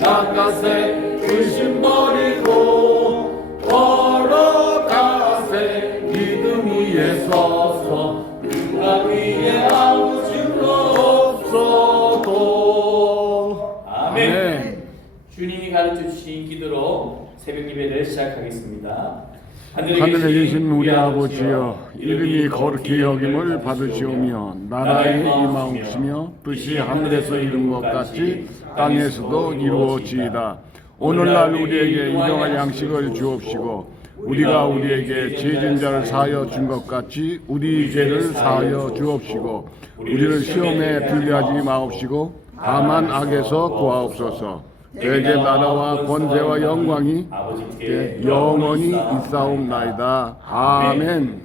나가세 의심 버리고 걸어가세 믿음 위에 서서 누가 위에 아무 증거 없어도. 아멘. 주님이 가르쳐 주신 기도로 새벽 예배를 시작하겠습니다. 하늘에 계신 우리 아버지여, 이름이 거룩히 여김을 받으시오며 나라의 임하옵시며 뜻이 하늘에서 이룬 것 같이 땅에서도 이루어지이다. 오늘날 우리에게 일용할 양식을 주옵시고 우리가 우리에게 죄진 자를 사하여 준 것 같이 우리 죄를 사하여 주옵시고 우리를 시험에 들게 하지 마옵시고 다만 악에서 구하옵소서. 내게 나라와 권세와 영광이 아버지께 영원히 있사옵나이다. 아멘.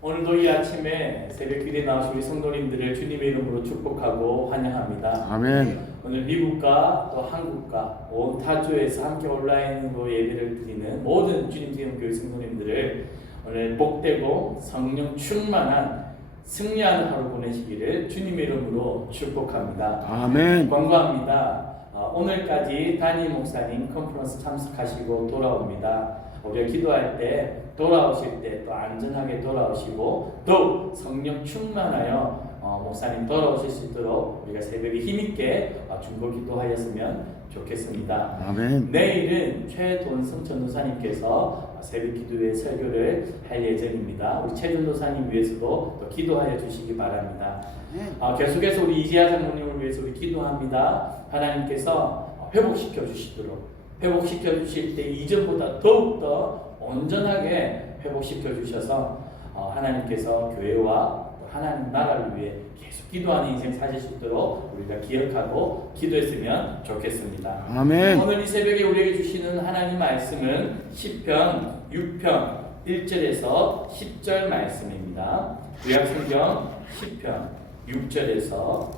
오늘도 이 아침에 새벽 기도에 나오신 우리 성도님들을 주님의 이름으로 축복하고 환영합니다. 아멘. 오늘 미국과 또 한국과 온 타주에서 함께 온라인으로 예배를 드리는 모든 주님의 교회 성도님들을 오늘 복되고 성령 충만한 승리하는 하루 보내시기를 주님의 이름으로 축복합니다. 아멘. 권고합니다. 오늘까지 담임 목사님 컨퍼런스 참석하시고 돌아옵니다. 우리가 기도할 때 돌아오실 때 또 안전하게 돌아오시고 또 성령 충만하여 목사님 돌아오실 수 있도록 우리가 새벽에 힘있게 중보 기도하였으면 좋겠습니다. 아멘. 내일은 최돈성 전도사님께서 새벽 기도회 설교를 할 예정입니다. 우리 최 전도사님 위해서도 또 기도하여 주시기 바랍니다. 계속해서 우리 이지아 장로님을 위해서 우리 기도합니다. 하나님께서 회복시켜 주시도록, 회복시켜 주실 때 이전보다 더욱더 온전하게 회복시켜 주셔서 하나님께서 교회와 하나님 나라를 위해 계속 기도하는 인생 사실 수 있도록 우리가 기억하고 기도했으면 좋겠습니다. 아멘. 오늘 이 새벽에 우리에게 주시는 하나님 말씀은 시편 6편 1절에서 10절 말씀입니다. 구약성경 시편 6절에서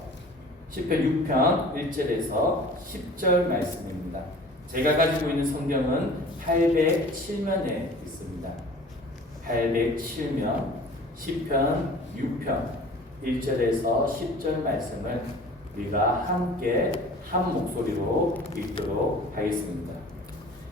시편 6편 1절에서 10절 말씀입니다. 제가 가지고 있는 성경은 807면에 있습니다. 807면 시편 6편 1절에서 10절 말씀을 우리가 함께 한 목소리로 읽도록 하겠습니다.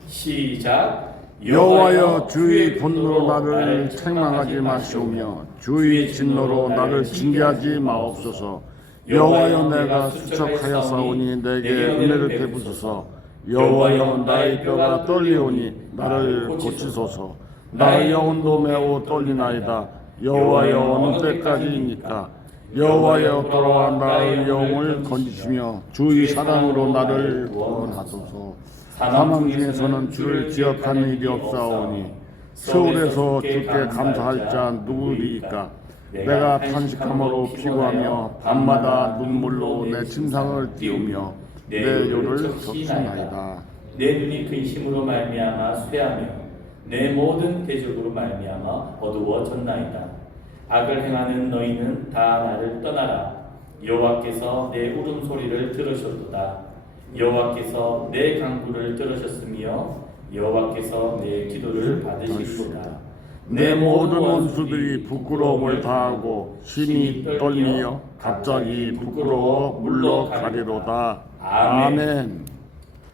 시작. 여호와여, 주의 분노로 나를 책망하지 마시오며 주의 진노로 나를 징계하지 마옵소서. 여호와여, 내가 수척하였사오니 내게 은혜를 베푸소서. 여호와여, 나의 뼈가 떨리오니 나를 고치소서. 나의 영혼도 매우 떨리나이다. 여호와여, 어느 때까지입니까? 여호와여, 돌아와 나의 영을 건지시며 주의 사랑으로 나를 구원하소서. 사망 중에서는 주를 기억하는 일이 없사오니 서울에서 주께 감사할 자 누구리이까? 내가 탄식함으로 피고하며 밤마다 눈물로 내 침상을 띄우며 내 요를 적시나이다. 내 눈이 근심으로 말미암아 쇠하며 내 모든 대적으로 말미암아 어두워졌나이다. 악을 행하는 너희는 다 나를 떠나라. 여호와께서 내 울음소리를 들으셨도다. 여호와께서 내 간구를 들으셨으며 여호와께서 내 기도를 받으시도다. 내 모든 원수들이 부끄러움을 다하고 심히 떨리며 갑자기 부끄러워 물러가리로다. 아멘.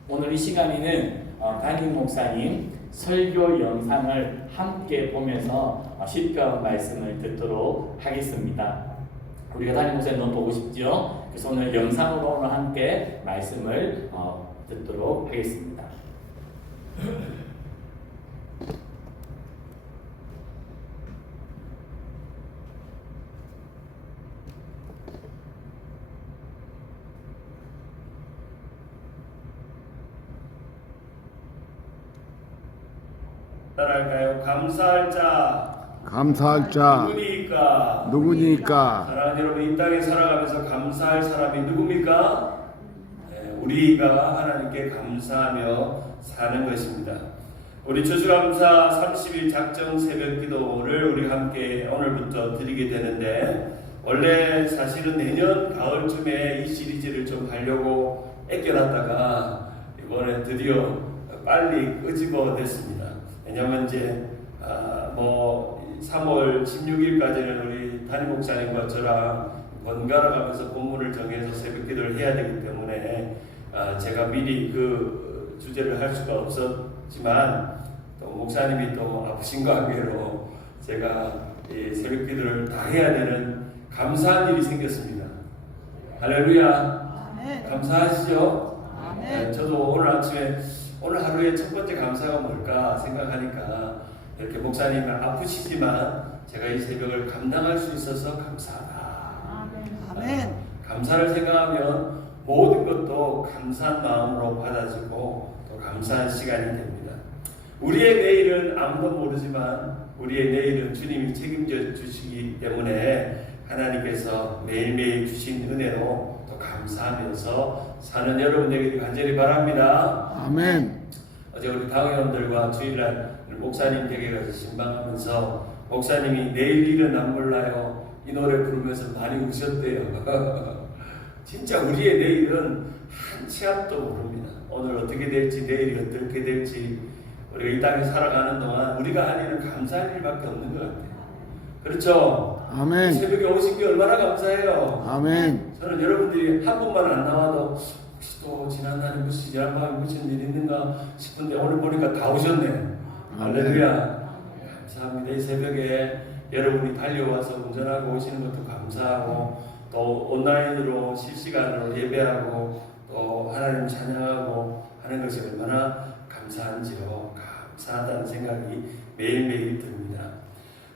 오늘 이 시간에는 담임 목사님 설교 영상을 함께 보면서 시편 말씀을 듣도록 하겠습니다. 우리가 담임 목사님 너무 보고 싶죠? 그래서 오늘 영상으로 오늘 함께 말씀을 듣도록 하겠습니다. 따라할까요? 감사할 자 감사할 자 누구니까? 누구니까? 사랑하는 여러분, 이 땅에 살아가면서 감사할 사람이 누굽니까? 우리가 하나님께 감사하며 사는 것입니다. 우리 추수감사 30일 작정 새벽 기도를 우리 함께 오늘부터 드리게 되는데, 원래 사실은 내년 가을쯤에 이 시리즈를 좀 하려고 애껴놨다가 이번에 드디어 빨리 끄집어냈습니다. 왜냐면 이제 3월 16일까지는 우리 담임 목사님과 저랑 번갈아 가면서 본문을 정해서 새벽 기도를 해야 되기 때문에 제가 미리 그 주제를 할 수가 없었지만 또 목사님이 또 아프신 관계로 제가 이 새벽 기도를 다 해야 되는 감사한 일이 생겼습니다. 할렐루야. 아멘. 감사하시죠? 아멘. 저도 오늘 아침에 오늘 하루의 첫 번째 감사가 뭘까 생각하니까 이렇게 목사님이 아프시지만 제가 이 새벽을 감당할 수 있어서 감사하다. 아멘. 감사를 생각하면 모든 것도 감사한 마음으로 받아지고 또 감사한 시간이 됩니다. 우리의 내일은 아무도 모르지만 우리의 내일은 주님이 책임져 주시기 때문에 하나님께서 매일매일 주신 은혜로 또 감사하면서 사는 여러분 되기를 간절히 바랍니다. 아멘. 어제 우리 당회원들과 주일날 목사님 댁에 가서 신방하면서 목사님이 내일 일은 안 몰라요. 이 노래 부르면서 많이 우셨대요. 진짜 우리의 내일은 한치 앞도 모릅니다. 오늘 어떻게 될지 내일이 어떻게 될지 우리가 이 땅에 살아가는 동안 우리가 할 일은 감사할 일밖에 없는 것 같아요. 그렇죠? 아멘. 새벽에 오신 게 얼마나 감사해요. 아멘. 저는 여러분들이 한 분만 안 나와도 혹시 또 지난날에 무슨 지난밤에 무슨 일이 있는가 싶은데 오늘 보니까 다 오셨네. 할렐루야. 감사합니다. 이 새벽에 여러분이 달려와서 운전하고 오시는 것도 감사하고 또 온라인으로 실시간으로 예배하고 또 하나님 찬양하고 하는 것이 얼마나 감사한지요. 감사하다는 생각이 매일매일 듭니다.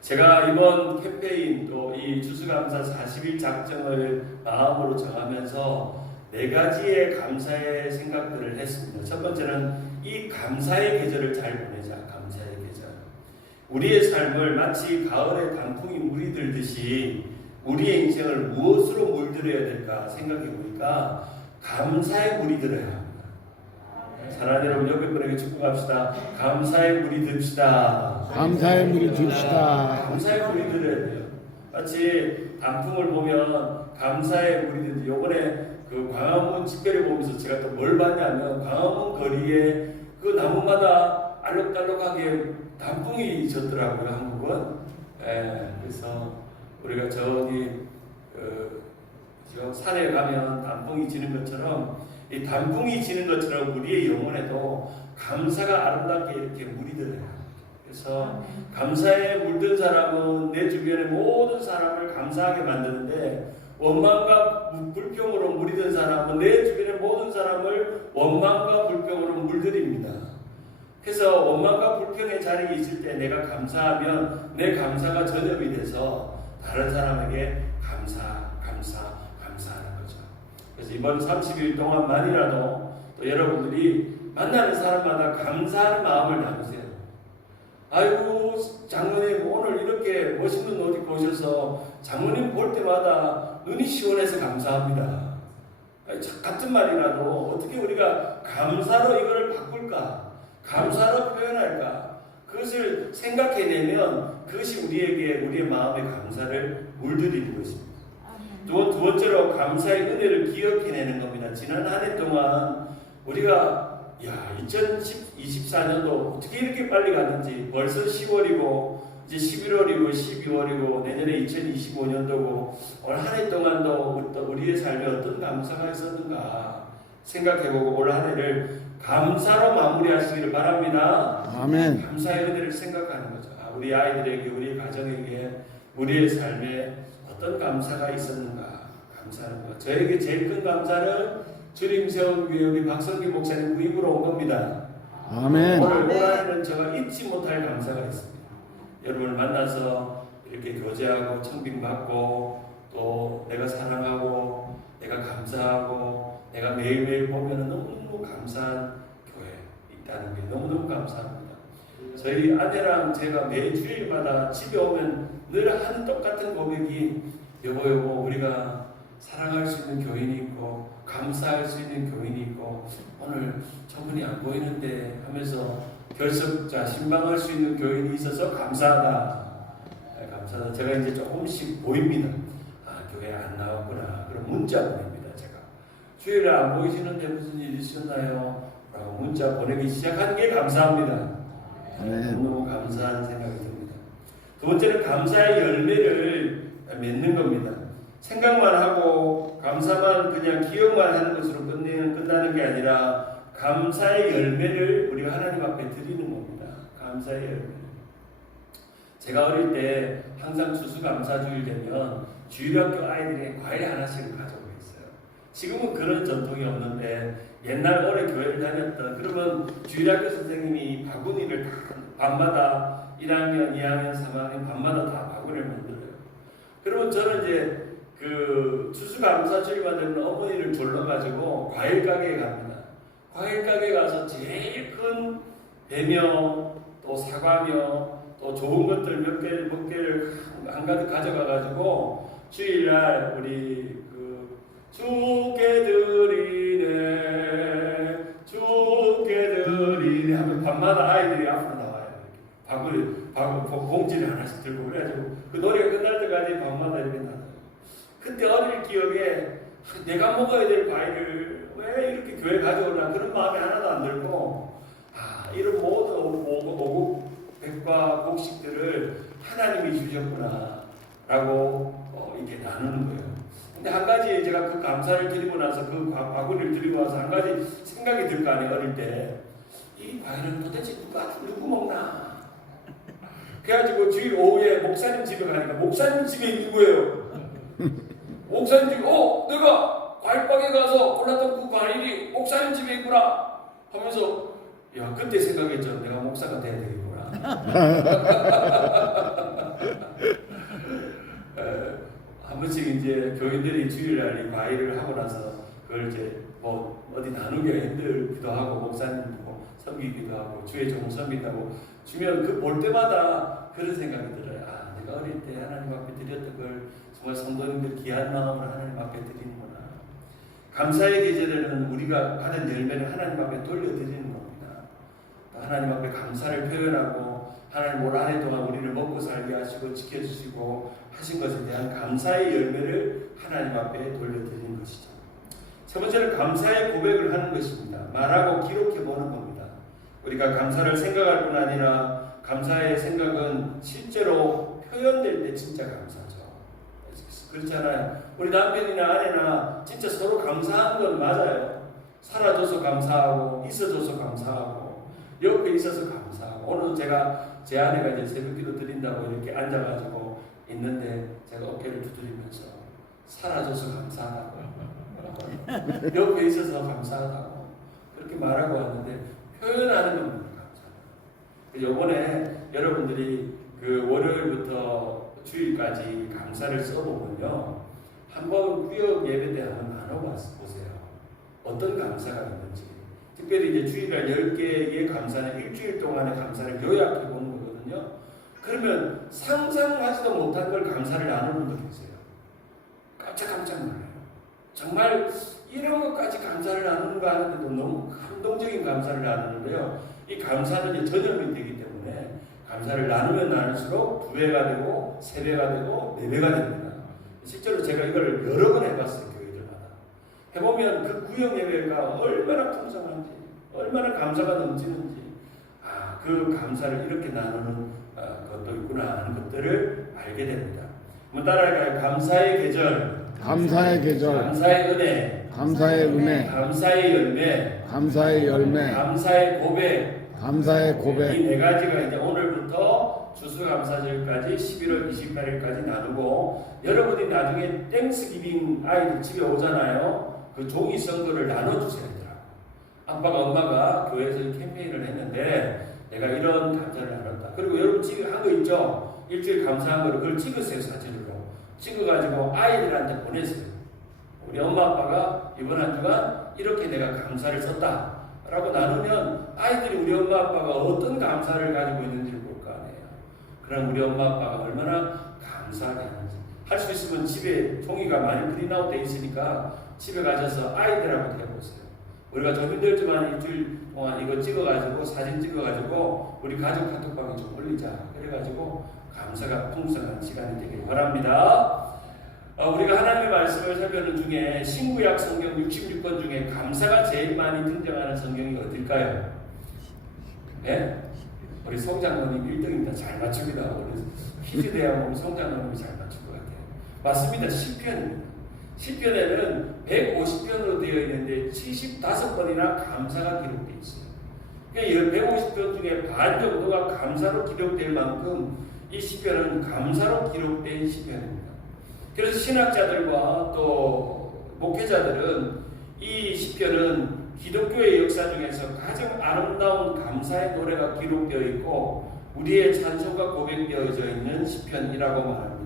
제가 이번 캠페인 또 이 추수감사 40일 작정을 마음으로 정하면서 4가지의 감사의 생각들을 했습니다. 첫 번째는 이 감사의 계절을 잘 보내자. 감사의 계절. 우리의 삶을 마치 가을에 단풍이 물이 들듯이 우리의 인생을 무엇으로 물들여야 될까 생각해 보니까 감사의 물이 들어야 합니다. 사랑하는 여러분, 옆에 분에게 축복합시다. 감사의 물이 듭시다. 감사의 물이 듭시다. 감사의 물이 들어야 돼요. 마치 단풍을 보면 감사의 물이 든지 요번에 그 광화문 집회를 보면서 제가 또 뭘 봤냐면 광화문 거리에 그 나무마다 알록달록하게 단풍이 졌더라고요. 한국은. 그래서 우리가 저기 저 산에 가면 단풍이 지는 것처럼 이 단풍이 지는 것처럼 우리의 영혼에도 감사가 아름답게 이렇게 물이 들어요. 그래서 감사에 물든 사람은 내 주변의 모든 사람을 감사하게 만드는데 원망과 불평으로 물이 든 사람은 내 주변의 모든 사람을 원망과 불평으로 물들입니다. 그래서 원망과 불평의 자리에 있을 때 내가 감사하면 내 감사가 전염이 돼서 다른 사람에게 감사하는 거죠. 그래서 이번 30일 동안만이라도 또 여러분들이 만나는 사람마다 감사하는 마음을 나누세요. 아이고 장로님 오늘 이렇게 멋있는 옷 입고 오셔서 장로님 볼 때마다 눈이 시원해서 감사합니다. 같은 말이라도 어떻게 우리가 감사로 이걸 바꿀까? 감사로 표현할까? 그것을 생각해내면 그것이 우리의 마음의 감사를 물들이는 것입니다. 두 번째로 감사의 은혜를 기억해내는 겁니다. 지난 한 해 동안 우리가 2024년도 어떻게 이렇게 빨리 갔는지 벌써 10월이고 이제 11월이고 12월이고 내년에 2025년도고 올 한 해 동안도 우리의 삶에 어떤 감사가 있었는가 생각해보고 올 한 해를 감사로 마무리하시기를 바랍니다. 아멘. 감사의 은혜를 생각하는 거죠. 우리 아이들에게 우리 가정에게 우리의 삶에 어떤 감사가 있었는가 감사하는 것. 저에게 제일 큰 감사는 주님 세운 교회 우리 박성기 목사님 부임으로 온 겁니다. 아멘. 오늘 올한해는 제가 잊지 못할 감사가 있습니다. 여러분을 만나서 이렇게 교제하고 청빙받고 또 내가 사랑하고 내가 감사하고 내가 매일매일 보면 너무너무 감사한 교회 있다는 게 너무너무 감사합니다. 저희 아내랑 제가 매 주일마다 집에 오면 늘 하는 똑같은 고백이 여보 우리가 사랑할 수 있는 교인이 있고 감사할 수 있는 교인이 있고 오늘 저분이 안 보이는데 하면서 결석자 신방할 수 있는 교인이 있어서 감사하다. 감사하다. 제가 이제 조금씩 보입니다. 교회 안 나왔구나. 그럼 문자 보냅니다. 제가 주일에 안 보이시는데 무슨 일 있었나요? 라고 문자 보내기 시작한 게 감사합니다. 너무 감사한 생각이 듭니다. 두 번째는 감사의 열매를 맺는 겁니다. 생각만 하고 감사만 그냥 기억만 하는 것으로 끝나는 게 아니라 감사의 열매를 우리가 하나님 앞에 드리는 겁니다. 감사의 열매. 제가 어릴 때 항상 추수감사주일 되면 주일학교 아이들이 과일 하나씩을 가져오고 있어요. 지금은 그런 전통이 없는데 옛날 오래 교회를 다녔던 그러면 주일학교 선생님이 바구니를 다 밤마다 1학년, 2학년, 3학년 밤마다 다 바구니를 만들어요. 그러면 저는 이제 그 추수감사주일만 되면 어머니를 불러가지고 과일 가게에 갑니다. 과일 가게에 가서 제일 큰 배며 또 사과며 또 좋은 것들 몇 개를 한가득 가져가가지고 주일날 우리 그 주께 드리네 하면 밤마다 아이들이 앞으로 나와요. 봉지를 하나씩 들고 그래가지고 그 노래가 끝날 때까지 밤마다 이렇게 나와요. 그때 어릴 기억에 내가 먹어야 될 과일을 왜 이렇게 교회 가져오나 그런 마음이 하나도 안 들고 이런 모든 오곡 백과 곡식들을 하나님이 주셨구나 라고 이렇게 나누는 거예요. 근데 한 가지 제가 그 감사를 드리고 나서 그 바구니를 드리고 나서 한 가지 생각이 들 거 아니에요. 어릴 때 이 과일은 도대체 누구 먹나. 그래가지고 주일 오후에 목사님 집에 가니까 목사님 집에 누구예요? 목사님 집에 내가 과일방에 가서 골랐던 그 과일이 목사님 집에 있구나 하면서 야 그때 생각했죠. 내가 목사가 돼야 되겠구나. 한 번씩 이제 교인들이 주일날 이 과일을 하고 나서 그걸 이제 뭐 어디 나누기가 힘들기도 하고 목사님 보고 섬기기도 하고 주의 종 섬긴다고 주면 그 볼 때마다 그런 생각이 들어요. 내가 어릴 때 하나님 앞에 드렸던 걸 정말 성도님들 귀한 마음으로 하나님 앞에 드리는구나. 감사의 계절에는 우리가 받은 열매를 하나님 앞에 돌려드리는 겁니다. 하나님 앞에 감사를 표현하고 하나님 올 한 해 동안 우리를 먹고 살게 하시고 지켜주시고 하신 것에 대한 감사의 열매를 하나님 앞에 돌려드리는 것이죠. 세 번째는 감사의 고백을 하는 것입니다. 말하고 기록해 보는 겁니다. 우리가 감사를 생각할 뿐 아니라 감사의 생각은 실제로 표현될 때 진짜 감사죠. 그렇잖아요. 우리 남편이나 아내나 진짜 서로 감사한 건 맞아요. 살아줘서 감사하고 있어줘서 감사하고 옆에 있어서 감사하고 오늘 제 아내가 이제 새벽기도 드린다고 이렇게 앉아가지고 있는데 제가 어깨를 두드리면서 살아줘서 감사하다고 옆에 있어서 감사하다고 그렇게 말하고 왔는데 표현하는 겁니다. 감사. 이번에 여러분들이 그 월요일부터 주일까지 감사를 써보면요 한번 구역 예배 때 한번 나눠보세요. 어떤 감사가 있는지. 특별히 이제 주일날 10개의 감사는 일주일 동안의 감사를 요약해 보는 거거든요. 그러면 상상하지도 못한 걸 감사를 나누는 분들 계세요. 깜짝 놀라요. 정말 이런 것까지 감사를 나누는가 하는데도 너무 감동적인 감사를 나누는데요. 이 감사는 이제 전염이 되기 때문에 감사를 나누면 나눌수록 2배가 되고 3배가 되고 4배가 됩니다. 실제로 제가 이걸 여러 번 해봤어요. 교회들마다. 해보면 그 구역 예배가 얼마나 풍성한지 얼마나 감사가 넘치는지 그 감사를 이렇게 나누는 것도 있구나 하는 것들을 알게 됩니다. 한번 따라할까요? 감사의 계절, 감사의 계절, 감사의 은혜, 감사의 은혜, 감사의 열매, 감사의 열매, 감사의 고백, 감사의 고백. 이 4가지가 이제 오늘부터 추수감사절까지 11월 28일까지 나누고 여러분이 나중에 땡스기빙 아이들 집에 오잖아요. 그 종이 선거를 나눠주세요. 아빠가 엄마가 교회에서 캠페인을 했는데 내가 이런 감사를 나눴다. 그리고 여러분 집에 한 거 있죠? 일주일 감사한 거를 그걸 찍으세요. 사진으로 찍어가지고 아이들한테 보내세요. 우리 엄마 아빠가 이번 한 주간 이렇게 내가 감사를 썼다 라고 나누면 아이들이 우리 엄마 아빠가 어떤 감사를 가지고 있는지를 볼 거 아니에요. 그럼 우리 엄마 아빠가 얼마나 감사하게 하는지 할 수 있으면 집에 종이가 많이 프린아웃 돼 있으니까 집에 가셔서 아이들하고 해보세요. 우리가 좀 힘들지만 일주일 동안 이거 찍어가지고 사진 찍어가지고 우리 가족 카톡방에 좀 올리자. 그래가지고 감사가 풍성한 시간이 되길 바랍니다. 우리가 하나님의 말씀을 살펴보는 중에 신구약 성경 66권 중에 감사가 제일 많이 등장하는 성경이 어딜까요? 네? 우리 송장로님 1등입니다. 잘 맞춥니다. 우리 퀴즈 대학 보면 송장로님이 잘 맞출 것 같아요. 맞습니다. 시편입니다. 시편에는 150편으로 되어 있는데 75번이나 감사가 기록되어 있어요. 그러니까 150편 중에 반 정도가 감사로 기록될 만큼 이 시편은 감사로 기록된 시편입니다. 그래서 신학자들과 또 목회자들은 이 시편은 기독교의 역사 중에서 가장 아름다운 감사의 노래가 기록되어 있고 우리의 찬송과 고백되어져 있는 시편이라고 말합니다.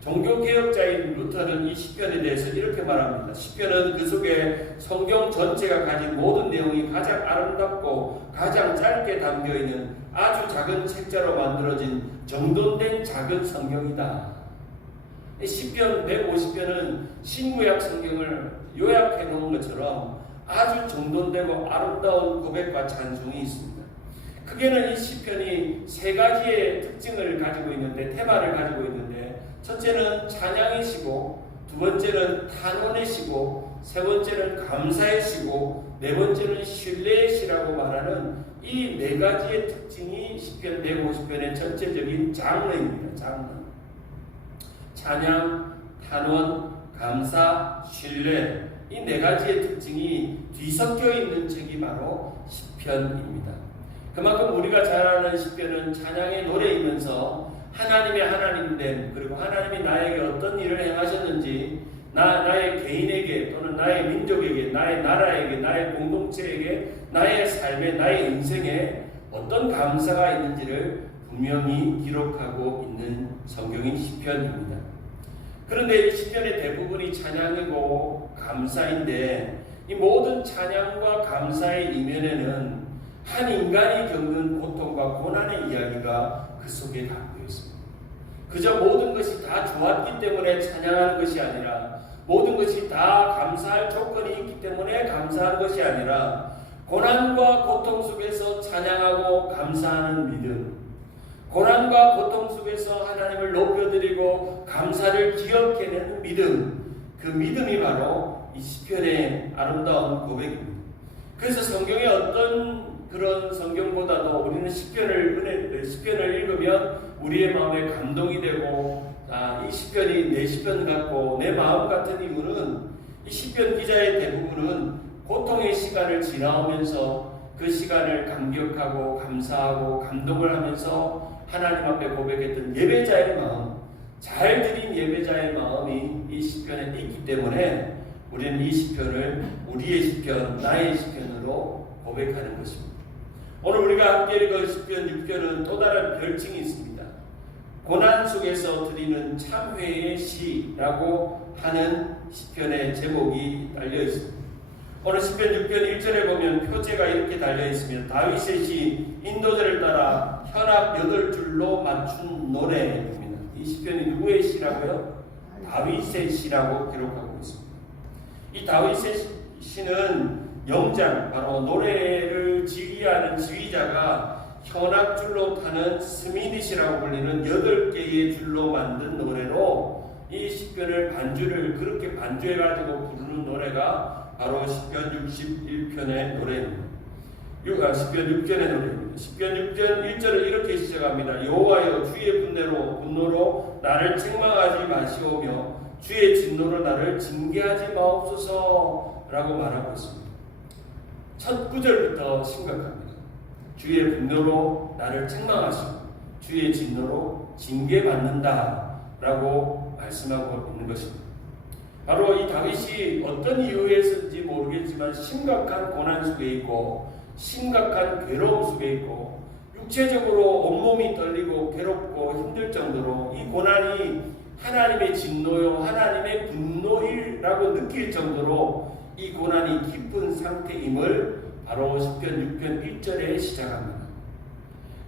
종교개혁자인 루터는 이 시편에 대해서 이렇게 말합니다. 시편은 그 속에 성경 전체가 가진 모든 내용이 가장 아름답고 가장 짧게 담겨있는 아주 작은 책자로 만들어진 정돈된 작은 성경이다. 시편 150편은 신구약 성경을 요약해 놓은 것처럼 아주 정돈되고 아름다운 고백과 찬송이 있습니다. 크게는 이 시편이 세 가지의 특징을 가지고 있는데, 테마를 가지고 있는데, 첫째는 찬양의 시고, 두 번째는 탄원의 시고, 세 번째는 감사의 시고, 네 번째는 신뢰의 시라고 말하는 이 네 가지의 특징이 시편 150편의 전체적인 장르입니다. 장르. 찬양, 탄원, 감사, 신뢰, 이 네 가지의 특징이 뒤섞여 있는 책이 바로 시편입니다. 그만큼 우리가 잘 아는 시편은 찬양의 노래이면서 하나님의 하나님됨, 그리고 하나님이 나에게 어떤 일을 행하셨는지, 나의 개인에게 또는 나의 민족에게, 나의 나라에게, 나의 공동체에게, 나의 삶에, 나의 인생에 어떤 감사가 있는지를 분명히 기록하고 있는 성경이 시편입니다. 그런데 이 시편의 대부분이 찬양이고 감사인데, 이 모든 찬양과 감사의 이면에는 한 인간이 겪는 고통과 고난의 이야기가 그 속에 담겨 있습니다. 그저 모든 것이 다 좋았기 때문에 찬양하는 것이 아니라, 모든 것이 다 감사할 조건이 있기 때문에 감사하는 것이 아니라, 고난과 고통 속에서 찬양하고 감사하는 믿음, 고난과 고통 속에서 하나님을 높여드리고 감사를 기억해내는 믿음, 그 믿음이 바로 이 시편의 아름다운 고백입니다. 그래서 성경의 어떤 그런 성경보다도 우리는 시편을 읽으면 우리의 마음에 감동이 되고, 이 시편이 내 시편 같고 내 마음 같은 이유는, 이 시편 기자의 대부분은 고통의 시간을 지나오면서 그 시간을 감격하고 감사하고 감동을 하면서 하나님 앞에 고백했던 예배자의 마음, 잘 드린 예배자의 마음이 이 시편에 있기 때문에 우리는 이 시편을 우리의 시편, 나의 시편으로 고백하는 것입니다. 오늘 우리가 함께 읽은 시편 6편은 또 다른 별칭이 있습니다. 고난 속에서 드리는 참회의 시라고 하는 시편의 제목이 달려 있습니다. 오늘 시편 6편 1절에 보면 표제가 이렇게 달려 있습니다. 다윗의 시 인도절을 따라 현악 8줄로 맞춘 노래입니다. 이 시편이 누구의 시라고요? 다윗의 시라고 기록하고 있습니다. 이 다윗의 시는 영장, 바로 노래를 지휘하는 지휘자가 현악줄로 타는 스미닛이라고 불리는 8개의 줄로 만든 노래로 이 시편을 반주를 그렇게 반주해가지고 부르는 노래가 바로 시편 61편의 노래입니다. 시편 6편의 노래입니다. 시편 6편 1절을 이렇게 시작합니다. 여호와여 주의 분노로 나를 책망하지 마시오며 주의 진노로 나를 징계하지 마옵소서라고 말하고 있습니다. 첫 구절부터 심각합니다. 주의 분노로 나를 책망하시고 주의 진노로 징계받는다라고 말씀하고 있는 것입니다. 바로 이 다윗이 어떤 이유에서인지 모르겠지만 심각한 고난 속에 있고 심각한 괴로움 속에 있고 육체적으로 온몸이 떨리고 괴롭고 힘들 정도로 이 고난이 하나님의 진노요 하나님의 분노이라고 느낄 정도로 이 고난이 깊은 상태임을 바로 시편 6편 1절에 시작합니다.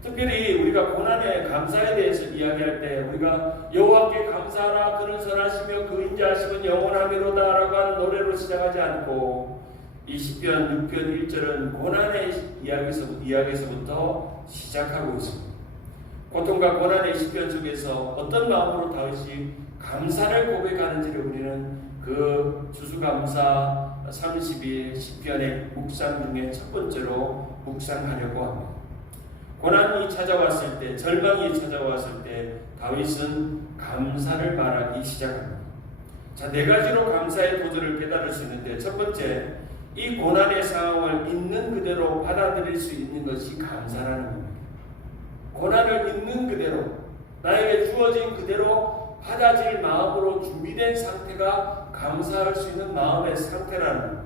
특별히 우리가 고난의 감사에 대해서 이야기할 때 우리가 여호와께 감사하라 그는 선하시며 그 인자하심은 영원하미로다 라고 하는 노래로 시작하지 않고 이 시편 6편 1절은 고난의 이야기에서부터 시작하고 있습니다. 고통과 고난의 시편 속에서 어떤 마음으로 다윗이 감사를 고백하는지를 우리는 그 추수감사 30일 시편의 묵상 중에 첫 번째로 묵상하려고 합니다. 고난이 찾아왔을 때, 절망이 찾아왔을 때 다윗은 감사를 말하기 시작합니다. 자, 네 가지로 감사의 도전을 깨달을 수 있는데, 첫 번째, 이 고난의 상황을 있는 그대로 받아들일 수 있는 것이 감사라는 겁니다. 고난을 있는 그대로, 나에게 주어진 그대로 받아들일 마음으로 준비된 상태가 감사할 수 있는 마음의 상태라는 겁니다.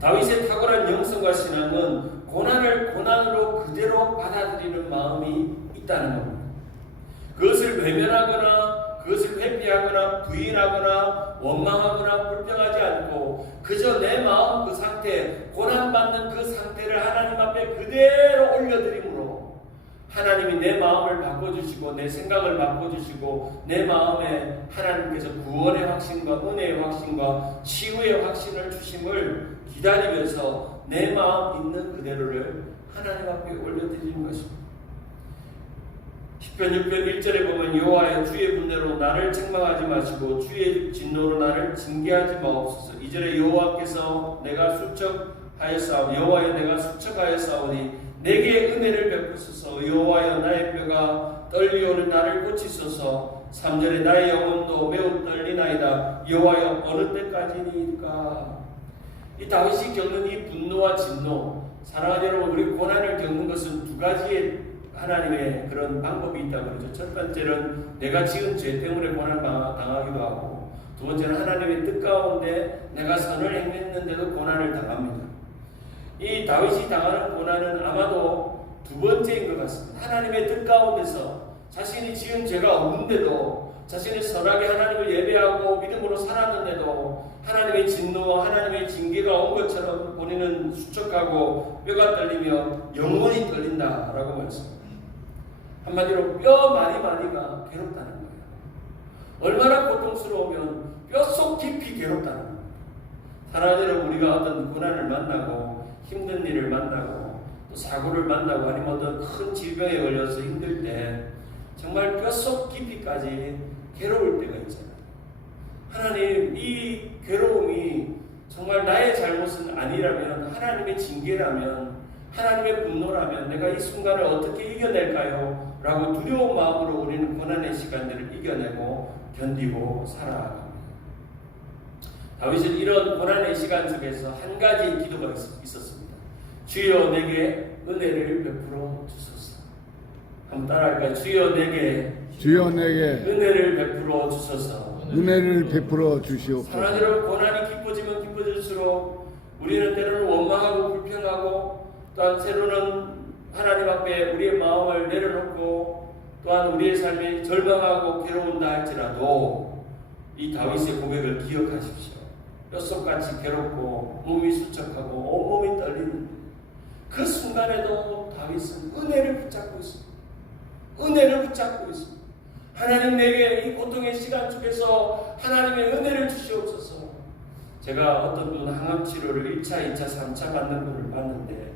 다윗의 탁월한 영성과 신앙은 고난을 고난으로 그대로 받아들이는 마음이 있다는 겁니다. 그것을 외면하거나 그것을 회피하거나 부인하거나 원망하거나 불평하지 않고 그저 내 마음 그 상태, 고난받는 그 상태를 하나님 앞에 그대로 올려드림으로 하나님이 내 마음을 바꿔주시고 내 생각을 바꿔주시고 내 마음에 하나님께서 구원의 확신과 은혜의 확신과 치유의 확신을 주심을 기다리면서 내 마음 있는 그대로를 하나님 앞에 올려드리는 것입니다. 시편 6편 1절에 보면 여호와여 주의 분대로 나를 책망하지 마시고 주의 진노로 나를 징계하지 마옵소서. 2절에 여호와께서 내가 수척하였사오니 여호와여 내가 수척하였사오니 내게 은혜를 베푸소서. 여호와여 나의 뼈가 떨리오는 나를 고치소서. 3절에 나의 영혼도 매우 떨리나이다. 여호와여 어느 때까지니까. 이 다윗이 겪는 이 분노와 진노, 사랑하는 여러분, 우리 고난을 겪는 것은 두 가지의 하나님의 그런 방법이 있다고 그러죠. 첫 번째는 내가 지은 죄 때문에 고난 당하기도 하고, 두 번째는 하나님의 뜻 가운데 내가 선을 행했는데도 고난을 당합니다. 이 다윗이 당하는 고난은 아마도 두 번째인 것 같습니다. 하나님의 뜻 가운데서 자신이 지은 죄가 없는데도 자신이 선하게 하나님을 예배하고 믿음으로 살았는데도 하나님의 진노, 하나님의 징계가 온 것처럼 본인은 수척하고 뼈가 떨리며 영혼이 떨린다라고 말씀합니다. 한마디로 뼈 마디마디가 괴롭다는 거예요. 얼마나 고통스러우면 뼛속 깊이 괴롭다는 거예요. 사랑하는 여러분, 우리가 어떤 고난을 만나고 힘든 일을 만나고 또 사고를 만나고 아니면 어떤 큰 질병에 걸려서 힘들 때 정말 뼛속 깊이까지 괴로울 때가 있잖아요. 하나님, 이 괴로움이 정말 나의 잘못은 아니라면, 하나님의 징계라면, 하나님의 분노라면 내가 이 순간을 어떻게 이겨낼까요? 라고 두려운 마음으로 우리는 고난의 시간들을 이겨내고 견디고 살아갑니다. 다윗은 이런 고난의 시간 속에서 한 가지 기도가 있었습니다. 주여 내게 은혜를 베풀어 주소서. 한번 따라할까요? 주여 내게 은혜를 베풀어 주소서. 은혜를 베풀어 주시옵소서. 사랑하는 여러분, 고난이 깊어지면 깊어질수록 우리는 때로는 원망하고 불평하고 또한 때로는 하나님 앞에 우리의 마음을 내려놓고 또한 우리의 삶이 절망하고 괴로운다 할지라도 이 다윗의 고백을 기억하십시오. 뼛속같이 괴롭고 몸이 수척하고 온몸이 떨리는 그 순간에도 다윗은 은혜를 붙잡고 있습니다. 은혜를 붙잡고 있습니다. 하나님, 내게 이 고통의 시간 속에서 하나님의 은혜를 주시옵소서. 제가 어떤 분 항암치료를 1차, 2차, 3차 받는 분을 봤는데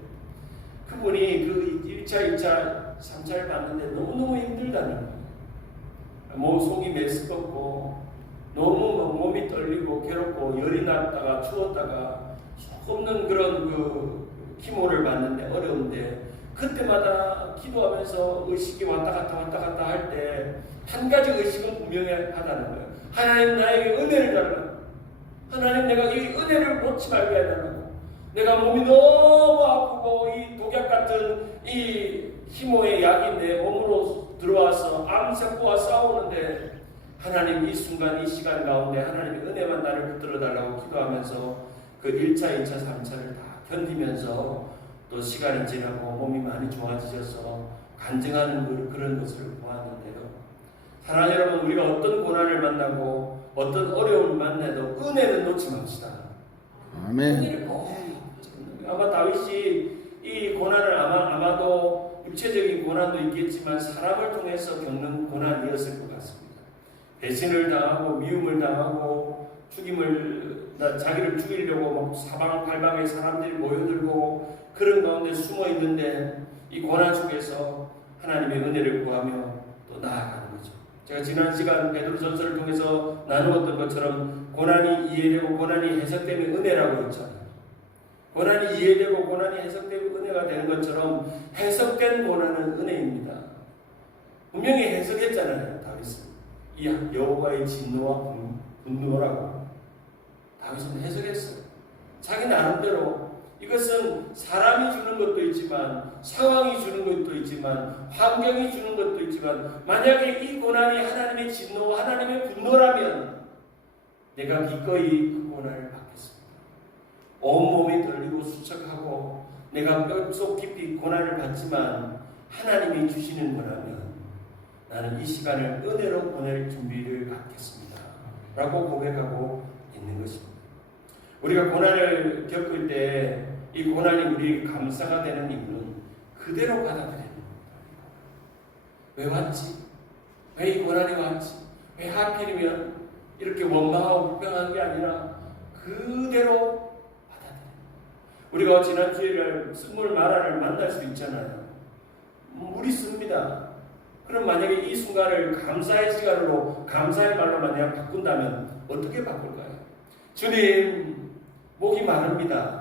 그분이 그 1차, 2차, 3차를 받는데 너무너무 힘들다는 거예요. 속이 메스껍고 너무 몸이 떨리고 괴롭고 열이 났다가 추웠다가 없는 그런 그 키모를 받는데 어려운데 그때마다 기도하면서 의식이 왔다 갔다 할 때 한 가지 의식은 분명하다는 거예요. 하나님, 나에게 은혜를 달라고. 하나님, 내가 이 은혜를 놓지 말게 해달라고. 내가 몸이 너무 아프고 이 독약 같은 이 키모의 약이 내 몸으로 들어와서 암세포와 싸우는데 하나님, 이 순간 이 시간 가운데 하나님의 은혜만 나를 붙들어 달라고 기도하면서 그 1차, 2차, 3차를 다 견디면서 또 시간이 지나고 몸이 많이 좋아지셔서 간증하는 그런 것을 보았는데요. 사랑하는 여러분, 우리가 어떤 고난을 만나고 어떤 어려움을 만나도 은혜는 놓지 맙시다. 아멘. 아마 다윗이 이 고난을 아마도 육체적인 고난도 있겠지만 사람을 통해서 겪는 고난이었을 것 같습니다. 배신을 당하고 미움을 당하고 자기를 죽이려고 막 사방팔방에 사람들이 모여들고 그런 가운데 숨어 있는데 이 고난 속에서 하나님의 은혜를 구하며 또 나아가는 거죠. 제가 지난 시간 베드로전서를 통해서 나누었던 것처럼 고난이 이해되고 고난이 해석되면 은혜라고 했잖아요. 고난이 이해되고 고난이 해석되고 은혜가 되는 것처럼 해석된 고난은 은혜입니다. 분명히 해석했잖아요. 다윗은 이 여호와의 진노와 분노라고 다윗은 해석했어요. 자기 나름대로 이것은 사람이 주는 것도 있지만 상황이 주는 것도 있지만 환경이 주는 것도 있지만 만약에 이 고난이 하나님의 진노 하나님의 분노라면 내가 기꺼이 그 고난을 받겠습니다. 온몸이 떨리고 수척하고 내가 뼛속 깊이 고난을 받지만 하나님이 주시는 거라면 나는 이 시간을 은혜로 보낼 준비를 갖겠습니다 라고 고백하고 있는 것입니다. 우리가 고난을 겪을 때 이 고난이 우리에게 감사가 되는 이유는 그대로 받아들이는 겁니다. 왜 왔지? 왜 이 고난이 왔지? 왜 하필이면 이렇게 원망하고 불평하는 게 아니라 그대로 받아들여요. 우리가 지난주에 쓴물 마라를 만날 수 있잖아요. 물이 씁니다. 그럼 만약에 이 순간을 감사의 시간으로 감사의 말로 만약 바꾼다면 어떻게 바꿀까요? 주님, 목이 마릅니다.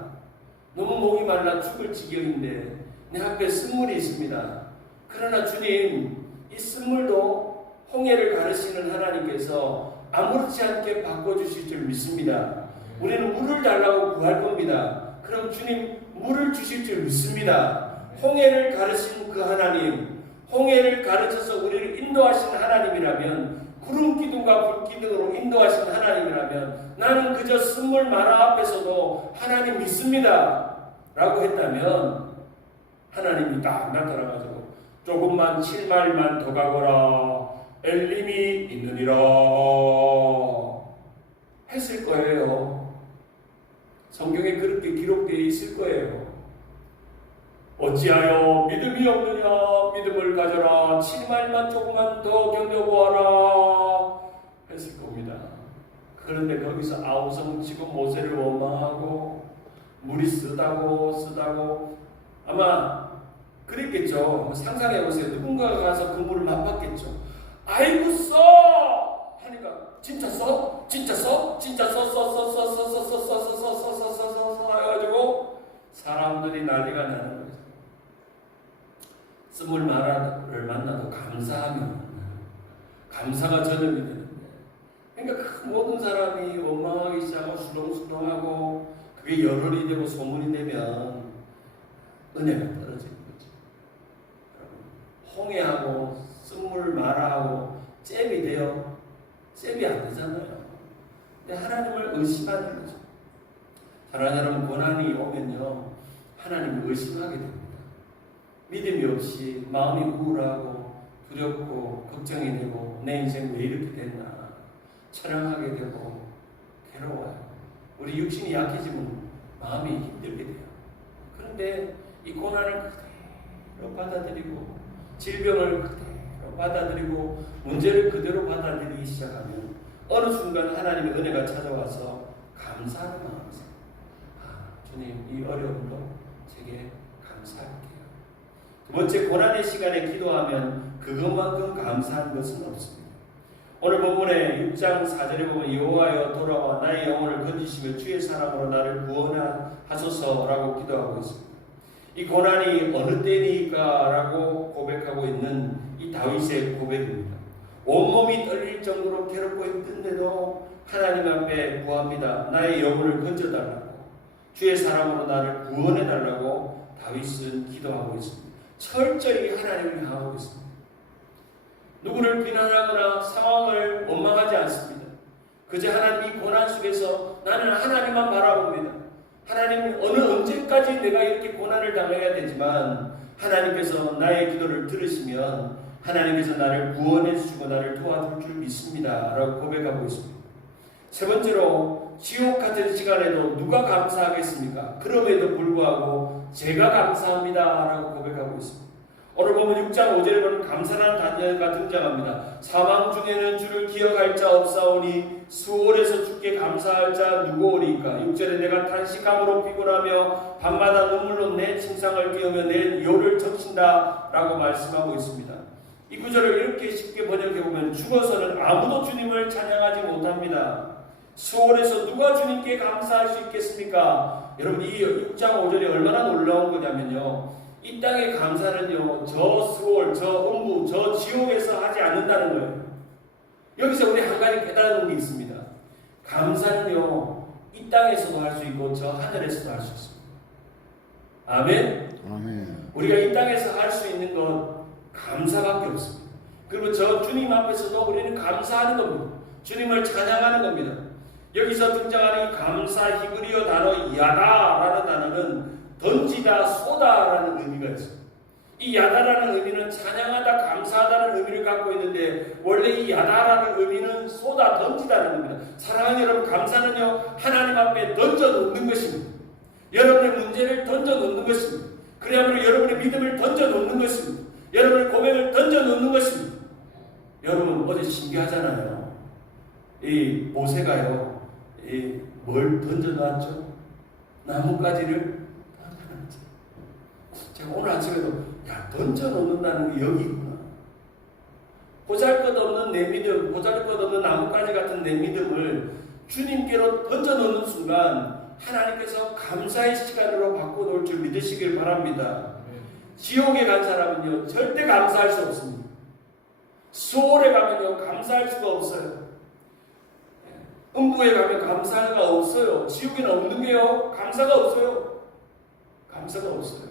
너무 목이 말라 죽을 지경인데 내 앞에 쓴물이 있습니다. 그러나 주님, 이 쓴물도 홍해를 가르시는 하나님께서 아무렇지 않게 바꿔주실 줄 믿습니다. 우리는 물을 달라고 구할 겁니다. 그럼 주님, 물을 주실 줄 믿습니다. 홍해를 가르신 그 하나님, 홍해를 가르쳐서 우리를 인도하신 하나님이라면, 구름 기둥과 불 기둥으로 인도하신 하나님이라면 나는 그저 쓴물 마라 앞에서도 하나님 믿습니다 라고 했다면 하나님이 딱 나타나가지고 조금만 7마일만 더 가거라 엘림이 있느니라 했을 거예요. 성경에 그렇게 기록되어 있을 거예요. 어찌하여 믿음이 없느냐? 믿음을 가져라. 7마일만 조금만 더 견뎌보아라 했을 겁니다. 그런데 거기서 아우성치고 모세를 원망하고 물이 쓰다고 아마 그랬겠죠. 상상해보세요. 누군가가 가서 그 물을 맛봤겠죠. 아이고 써! 하니까 진짜 써? 진짜 써? 진짜 써 해가지고 사람들이 난리가 나는 거예요. 쓴물 마라를 만나도 감사하면 감사가 전염이 되는데, 그러니까 그 모든 사람이 원망하기 시작하고 수렁수렁하고 그게 열흘이 되고 소문이 되면 은혜가 떨어지는 거죠. 홍해하고 쓴물 마라하고 잼이 돼요? 잼이 안 되잖아요. 근데 하나님을 의심하는 거죠. 사랑하는 여러분, 고난이 오면요 하나님을 의심하게 됩니다. 믿음이 없이 마음이 우울하고 두렵고 걱정이 되고 내 인생 왜 이렇게 됐나 철량하게 되고 괴로워요. 우리 육신이 약해지면 마음이 힘들게 돼요. 그런데 이 고난을 그대로 받아들이고 질병을 그대로 받아들이고 문제를 그대로 받아들이기 시작하면 어느 순간 하나님의 은혜가 찾아와서 감사하는 마음이 생겨요. 주님, 이 어려움도 제게 감사할게요. 두 번째, 고난의 시간에 기도하면 그것만큼 감사한 것은 없습니다. 오늘 본문에 6장 4절에 보면 여호와여 돌아와 나의 영혼을 건지시며 주의 사랑으로 나를 구원하소서라고 기도하고 있습니다. 이 고난이 어느 때니까 라고 고백하고 있는 이 다윗의 고백입니다. 온몸이 떨릴 정도로 괴롭고 힘든데도 하나님 앞에 구합니다. 나의 영혼을 건져달라고, 주의 사랑으로 나를 구원해달라고 다윗은 기도하고 있습니다. 철저히 하나님을 향하고 있습니다. 누구를 비난하거나 상황을 원망하지 않습니다. 그저 하나님 이 고난 속에서 나는 하나님만 바라봅니다. 하나님, 어느 언제까지 내가 이렇게 고난을 당해야 되지만 하나님께서 나의 기도를 들으시면 하나님께서 나를 구원해 주시고 나를 도와줄 줄 믿습니다 라고 고백하고 있습니다. 세 번째로, 지옥 같은 시간에도 누가 감사하겠습니까? 그럼에도 불구하고 제가 감사합니다 라고 고백하고 있습니다. 오늘 보면 6장 5절에 보면 감사라는 단어가 등장합니다. 사망 중에는 주를 기억할 자 없사오니 수월에서 주께 감사할 자 누구오리까? 6절에 내가 탄식함으로 피곤하며 밤마다 눈물로 내 침상을 띄우며 내 요를 적신다 라고 말씀하고 있습니다. 이 구절을 이렇게 쉽게 번역해보면 죽어서는 아무도 주님을 찬양하지 못합니다. 수월에서 누가 주님께 감사할 수 있겠습니까? 여러분 이 6장 5절이 얼마나 놀라운 거냐면요, 이 땅의 감사는요 저 수월, 저 음부, 저 지옥에서 하지 않는다는 거예요. 여기서 우리 한 가지 깨달은 게 있습니다. 감사는요 이 땅에서도 할 수 있고 저 하늘에서도 할 수 있습니다. 아멘. 아멘. 우리가 이 땅에서 할 수 있는 건 감사밖에 없습니다. 그리고 저 주님 앞에서도 우리는 감사하는 겁니다. 주님을 찬양하는 겁니다. 여기서 등장하는 이 감사 히브리어 단어 야다라는 단어는 던지다, 쏘다라는 의미가 있습니다. 이 야다라는 의미는 찬양하다, 감사하다는 의미를 갖고 있는데 원래 이 야다라는 의미는 쏘다, 던지다는 겁니다. 사랑하는 여러분, 감사는요 하나님 앞에 던져 놓는 것입니다. 여러분의 문제를 던져 놓는 것입니다. 그야말로 여러분의 믿음을 던져 놓는 것입니다. 여러분의 고백을 던져 놓는 것입니다. 여러분 어제 신기하잖아요. 이 모세가요 뭘 던져 놨죠? 나뭇가지를. 제가 오늘 아침에도 야 던져 놓는다는 게 여기구나. 보잘것없는 내 믿음, 보잘것없는 나뭇가지 같은 내 믿음을 주님께로 던져 놓는 순간 하나님께서 감사의 시간으로 바꿔놓을 줄 믿으시길 바랍니다. 지옥에 간 사람은요 절대 감사할 수 없습니다. 수월에 가면요 감사할 수가 없어요. 음부에 가면 감사가 없어요. 지옥에는 없는 게요 감사가 없어요. 감사가 없어요.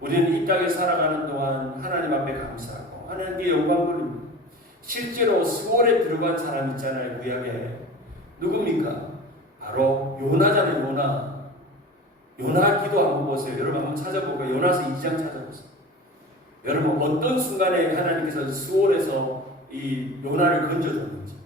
우리는 이 땅에 살아가는 동안 하나님 앞에 감사하고 하나님께 영광 돌립니다. 실제로 수월에 들어간 사람 있잖아요. 구약에 누굽니까? 바로 요나잖아요. 요나 기도 한번 보세요. 여러분 한번 찾아보고 요나서 2장 찾아보세요. 여러분 어떤 순간에 하나님께서 수월에서 이 요나를 건져줬는지.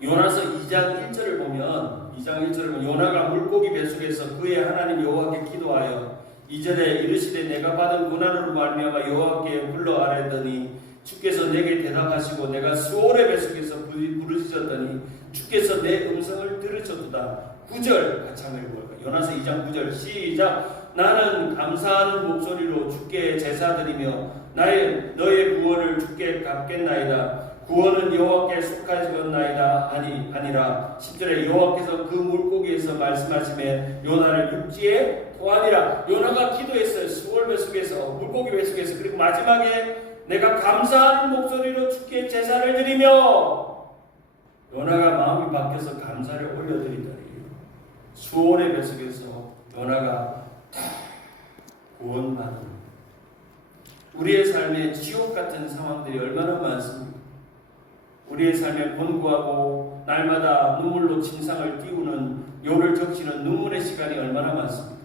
요나서 2장 1절을 보면 요나가 물고기 뱃속에서 그의 하나님 여호와께 기도하여 2절에 이르시되 내가 받은 고난으로 말미암아 여호와께 불러 아뢰더니 주께서 내게 대답하시고 내가 수월의 뱃속에서 부르짖었더니 주께서 내 음성을 들으셨도다. 9절 같이 한번 읽어볼까요? 요나서 2장 9절 시작. 나는 감사하는 목소리로 주께 제사드리며 너의 구원을 주께 갚겠나이다. 구원은 여호와께 속하시겠나이다 아니라 10절에 여호와께서 그 물고기에서 말씀하시매 요나를 육지에 토하니라. 요나가 기도했어요. 수월 뱃속에서, 물고기 뱃속에서. 그리고 마지막에 내가 감사하는 목소리로 주께 제사를 드리며 요나가 마음이 바뀌어서 감사를 올려드리더니 수월의 뱃속에서 요나가 다 구원받은. 우리의 삶에 지옥 같은 상황들이 얼마나 많습니까? 우리의 삶에 권고하고 날마다 눈물로 침상을 띄우는 요를 적시는 눈물의 시간이 얼마나 많습니까?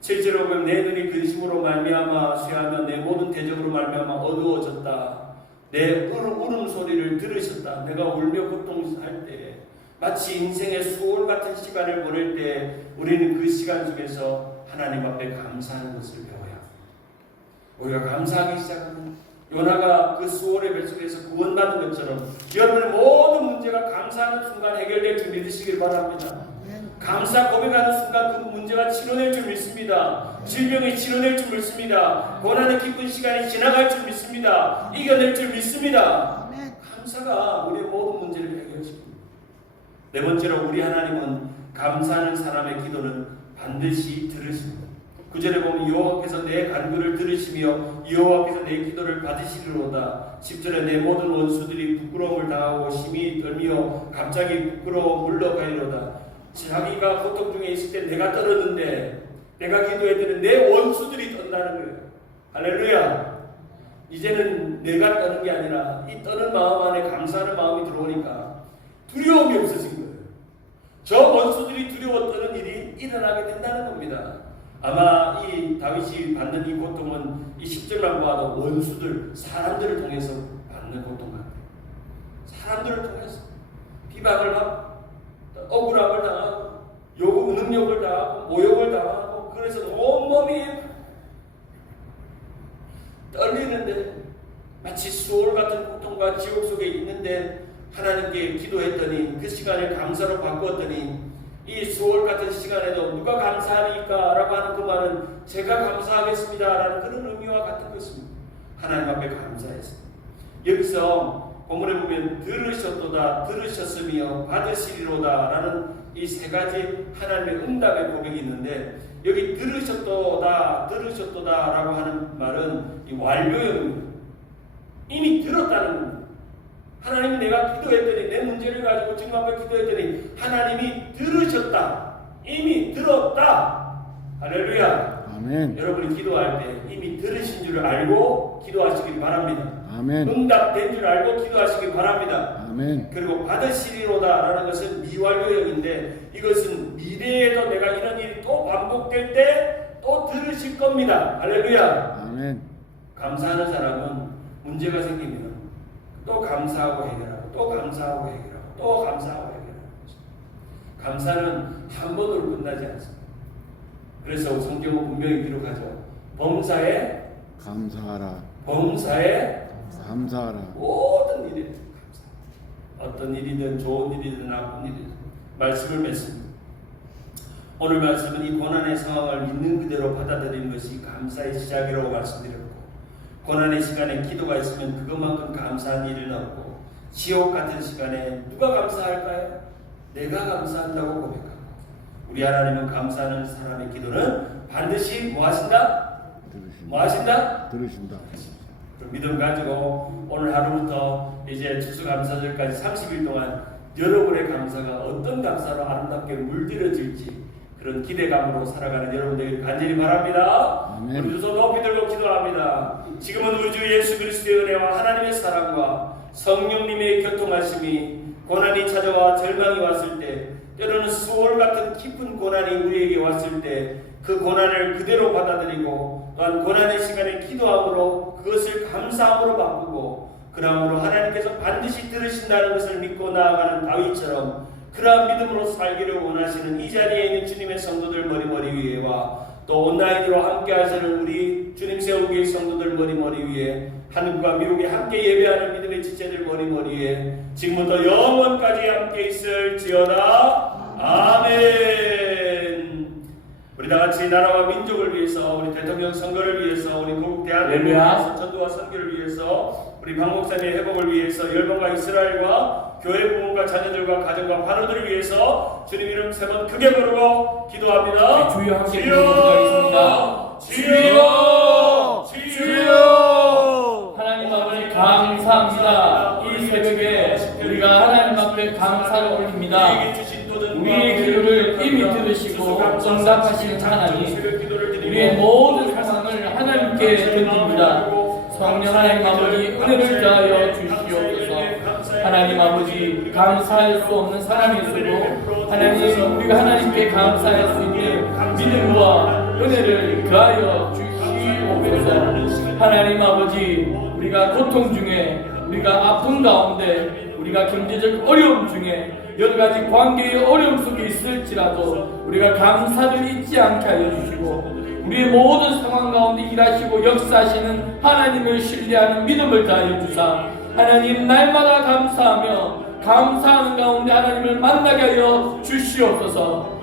실제로 보면 내 눈이 근심으로 말미암아 쇠하며 내 모든 대적으로 말미암아 어두워졌다. 내 울음소리를 들으셨다. 내가 울며 고통할 때 마치 인생의 수월 같은 시간을 보낼 때 우리는 그 시간 속에서 하나님 앞에 감사하는 것을 배워야 합니다. 우리가 감사하기 시작하면 요나가 그 수월의 뱃속에서 구원받은 것처럼 여러분의 모든 문제가 감사하는 순간 해결될 줄 믿으시길 바랍니다. 감사 고백하는 순간 그 문제가 치료될 줄 믿습니다. 질병이 치료될 줄 믿습니다. 고난의 기쁜 시간이 지나갈 줄 믿습니다. 이겨낼 줄 믿습니다. 감사가 우리의 모든 문제를 해결시킵니다. 네 번째로 우리 하나님은 감사하는 사람의 기도는 반드시 들으십니다. 9절에 보면 여호와께서 내 간구를 들으시며 여호와께서 내 기도를 받으시리로다. 10절에 내 모든 원수들이 부끄러움을 당하고 심히 떨며 갑자기 부끄러워 물러가리로다. 자기가 고통 중에 있을 때 내가 떨었는데 내가 기도했더니 내 원수들이 떤다는 거예요. 할렐루야. 이제는 내가 떠는 게 아니라 이 떠는 마음 안에 감사하는 마음이 들어오니까 두려움이 없어진 거예요. 저 원수들이 두려워 떠는 일이 일어나게 된다는 겁니다. 아마 이 다윗이 받는 이 고통은 이 10절만 봐도 원수들, 사람들을 통해서 받는 고통 같아요. 사람들을 통해서 비방을 하고 억울함을 당하고 능력을 당하고 모욕을 당하고 그래서 온몸이 떨리는데 마치 수월 같은 고통과 지옥 속에 있는데 하나님께 기도했더니 그 시간을 감사로 바꾸었더니 이 수월 같은 시간에도 누가 감사하니까 라고 하는 그 말은 제가 감사하겠습니다 라는 그런 의미와 같은 것입니다. 하나님 앞에 감사했습니다. 여기서 본문에 보면 들으셨도다, 들으셨으며 받으시리로다 라는 이 세 가지 하나님의 응답의 고백이 있는데, 여기 들으셨도다, 들으셨도다 라고 하는 말은 이 완료형입니다. 이미 들었다는 겁니다. 하나님이 내가 기도했더니, 내 문제를 가지고 지금 앞에 기도했더니 하나님이 들으셨다, 이미 들었다. 할렐루야. 아멘. 여러분이 기도할 때 이미 들으신 줄 알고 기도하시길 바랍니다. 아멘. 응답된 줄 알고 기도하시길 바랍니다. 아멘. 그리고 받으시리로다라는 것은 미완료형인데, 이것은 미래에도 내가 이런 일이 또 반복될 때 또 들으실 겁니다. 할렐루야. 아멘. 감사하는 사람은 문제가 생기면 또 감사하고 해결하고, 또 감사하고 해결하고, 또 감사하고 해결하는 거죠. 감사는 한 번으로 끝나지 않습니다. 그래서 성경은 분명히 기록하죠. 범사에 감사하라. 범사에 감사하라. 모든 일에 감사. 어떤 일이든 좋은 일이든 나쁜 일이든 말씀을 맺습니다. 오늘 말씀은 이 고난의 상황을 있는 그대로 받아들이는 것이 감사의 시작이라고 말씀드렸고, 고난의 시간에 기도가 있으면 그것만큼 감사한 일은 없고, 지옥 같은 시간에 누가 감사할까요? 내가 감사한다고 고백하고, 우리 하나님은 감사하는 사람의 기도는 반드시 뭐 하신다? 뭐 하신다? 들으신다. 그 믿음 가지고 오늘 하루부터 이제 추수감사절까지 30일 동안 여러분의 감사가 어떤 감사로 아름답게 물들여질지 그런 기대감으로 살아가는 여러분 되길 간절히 바랍니다. 아멘. 우리 두 손 높이 들고 기도합니다. 지금은 우리 주 예수 그리스도의 은혜와 하나님의 사랑과 성령님의 교통하심이, 고난이 찾아와 절망이 왔을 때, 때로는 수월 같은 깊은 고난이 우리에게 왔을 때 그 고난을 그대로 받아들이고, 또한 고난의 시간에 기도함으로 그것을 감사함으로 바꾸고, 그러므로 하나님께서 반드시 들으신다는 것을 믿고 나아가는 다윗처럼 그러한 믿음으로 살기를 원하시는 이 자리에 있는 주님의 성도들 머리 위에와 또 온라인으로 함께 하시는 우리 주님 세우기의 성도들 머리 위에, 한국과 미국에 함께 예배하는 믿음의 지체들 머리 위에 지금부터 영원까지 함께 있을지어다. 아멘. 우리 다같이 나라와 민족을 위해서, 우리 대통령 선거를 위해서, 우리 고국 대한민국을 위해서, 전도와 선교를 위해서, 우리 박 목사님의 회복을 위해서, 열방과 이스라엘과 교회 부모과 자녀들과 가정과 환우들을 위해서 주님 이름 세 번 크게 부르고 기도합니다. 주여 함께 부르겠습니다. 주여, 주여. 하나님 아버지 감사합니다. 이 새벽에 우리가 하나님 앞에 감사를 올립니다. 우리의 기도를 이미 들으시고 응답하시는 하나님, 우리의 모든 상황을 하나님께 던집니다. 성령 하나님 아버지 은혜를 더하여 주시옵소서. 하나님 아버지 감사할 수 없는 사람이 있어도 하나님, 우리가 하나님께 감사할 수 있는 믿음과 은혜를 더하여 주시옵소서. 하나님 아버지, 우리가 고통 중에, 우리가 아픈 가운데, 우리가 경제적 어려움 중에, 여러 가지 관계의 어려움 속에 있을지라도 우리가 감사를 잊지 않게 하여 주시고, 우리의 모든 상황 가운데 일하시고 역사하시는 하나님을 신뢰하는 믿음을 다하여 주사, 하나님 날마다 감사하며 감사하는 가운데 하나님을 만나게 하여 주시옵소서.